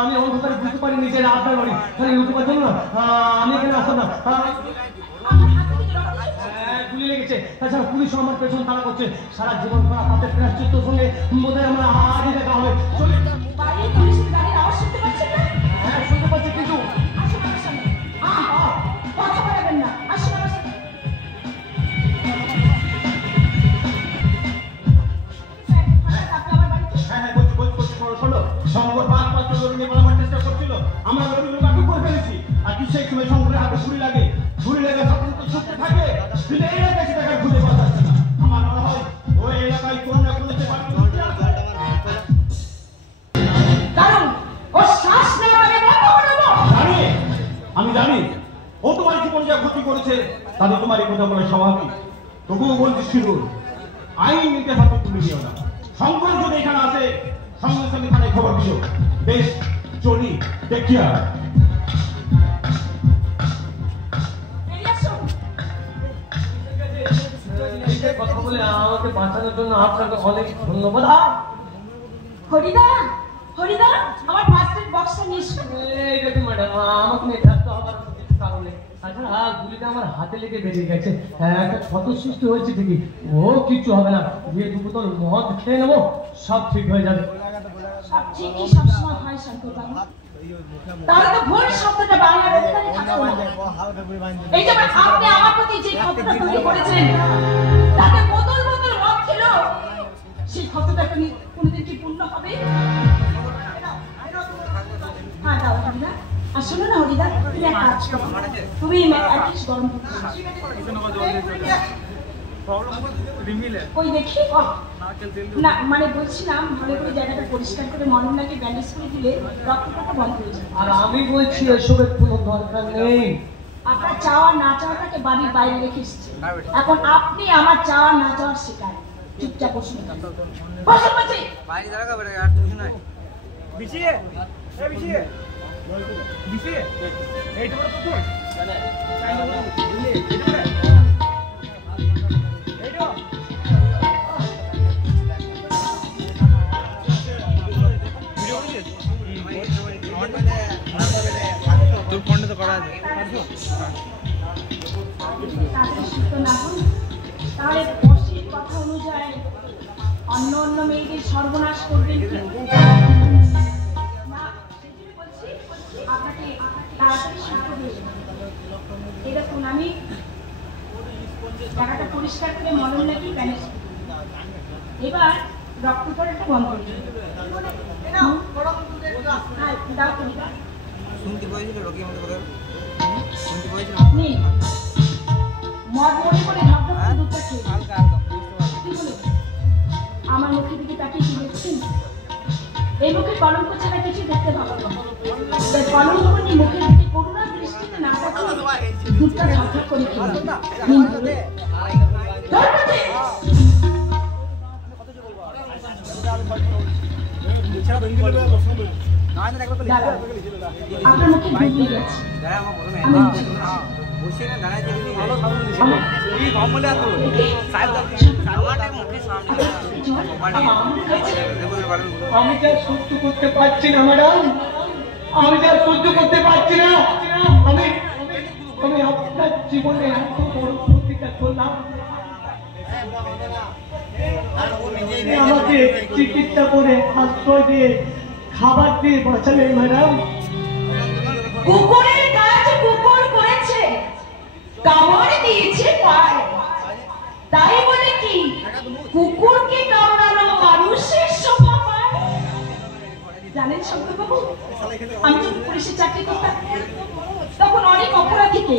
আমি অন্ধকারে বুঝতে পারি নিজের আপনার বাড়ি, তাহলে লুকোবার জন্য আমি এখানে আসতাম না। গুলি লেগেছে, তাছাড়া পুলিশ আমার পেছন তাড়া করছে। সারা জীবন করা পাপের প্রায়শ্চিত্তের সঙ্গে বোধহয় আমরা আজই দেখা হবে। চলে বাইরে পুলিশের গাড়ির আওয়াজ শুনতে পাচ্ছেন না? হ্যাঁ শুনতে পাচ্ছি, কিন্তু কথা বলবেন না। আসুন আমার সাথে। শঙ্কর 5 বছর ধরে নিয়ে পালাবার চেষ্টা করছিল। আমরা লোক আটক করে ফেলেছি। আর কি সেই সময় শঙ্করের হাতে ছুরি লাগে, ছুরি লেগে সব কিন্তু ছুটতে থাকে, কিন্তু এই এলাকায় সেটাকে খুঁজে পাওয়া যাচ্ছে না। আমার মনে হয় ওই এলাকায় কোন না কোন কারণ ও শ্বাস নেওয়া মানে বন্ধ করে দেবো। আমি জানি ও তোমার জীবন যা ক্ষতি করেছে তাতে তোমার এই কথা বলে স্বাভাবিক। তবুও বলছি শিরুর, আইন নিতে হাতে তুলে নিও না। শঙ্কর যদি এখানে আসে সঙ্গে সঙ্গে থানায় খবর দিও। বেশ চলি, টেক কেয়ার। কথা বলে আমাকে বাঁচানোর জন্য আপনাকে অনেক ধন্যবাদ। হরিদা, হরিদা, আমার ফার্স্ট এড বক্সটা নিয়ে এসো। এই দেখুন ম্যাডাম, আমাকে নিয়ে ব্যস্ত হবার কারণে তাছাড়া গুলিটা আমার হাতে লেগে বেরিয়ে গেছে। একটা ক্ষত সৃষ্টি হয়েছে ঠিকই, ও কিচ্ছু হবে না। দিয়ে 2 বোতল মদ খেয়ে নেবো, সব ঠিক হয়ে যাবে। সব ঠিকই সবসময় হয় শঙ্কর বাবু। তাহলে তো ভুল শব্দটা বাংলার অধিকারে থাকতো না। এই যে আপনি আমার প্রতি যে ক্ষতটা তৈরি করেছেন, তাতে বোতল বোতল মদ ছিল, সেই ক্ষতটা কোনোদিন কি পূর্ণ হবে? হ্যাঁ দাও হরিদা। আর শোনো না হরিদা, তুমি এক কাজ করো, তুমি অ্যাটলিস্ট গরম ওই দেখি না, মানে বলছিলাম ভালো করে জায়গাটা পরিষ্কার করে মলম লাগিয়ে ব্যান্ডেজ করে দিলে রক্তটা বন্ধ হয়ে যাবে। আর আমি বলছি এসবের কোনো দরকার নেই। আপনার চাওয়া না চাওয়াটাকে বাড়ির বাইরে রেখে এসেছে, এখন আপনি আমার চাওয়া না চাওয়ার শিকার। চুপচাপ বসুন, বসুন বলছি। বাইরে দাঁড়া বেটা, আর কিছু নাই। বিছিয়ে এই বিছিয়ে বিছিয়ে এইটা বড় পুতুল চলে বুঝলি, এইটা বড় এইটা তোর ফোনটা তো করা আছে। তাহলে বসির কথা অনুযায়ী অন্য অন্য মেয়েদের সর্বনাশ করবেন কি? আপনাকে তাড়াতাড়ি সুস্থ হয়ে এই দেখুন, আমি জায়গাটা পরিষ্কার করে মলম লাগিয়ে ব্যান্ডেজ করি। এবার রক্ত পড়াটা বন্ধ করে দিন। শুনতে পাইছিল রকি আমাদের কথা শুনতে পাইছিল। আপনি মদ মনে করে ঢকঢক করে দুধটা খেয়ে হালকা হালকা কি বলে আমার মুখের দিকে তাকিয়ে কি দেখছেন? এই মুখে কলঙ্ক ছাড়া কিছু দেখতে পাবো না। তাই কলঙ্ক নিয়ে মুখের দিকে করুণা দৃষ্টিতে না তাকিয়ে দুধটা ঢকঢক করে খেয়ে আপনার মুখে দুধ নিয়ে গেছে। আমি যা সহ্য করতে পারছি না ম্যাডাম, আমি যা সহ্য করতে পারছি না। আমি আপনার জীবনে এত বড় ক্ষতিটা করলাম, আমাকে চিকিৎসা করে আশ্রয় দিয়ে খাবার দিয়ে বাঁচালেন ম্যাডাম। কুকুরের কাজ কুকুর করেছে, কামড় দিয়েছে পায়, তাই বলে কি কুকুরকে কামড়ানো মানুষের শোভা পায়? জানেন শঙ্কর বাবু, আমি যখন পুলিশের চাকরি করতাম তখন অনেক অপরাধীকে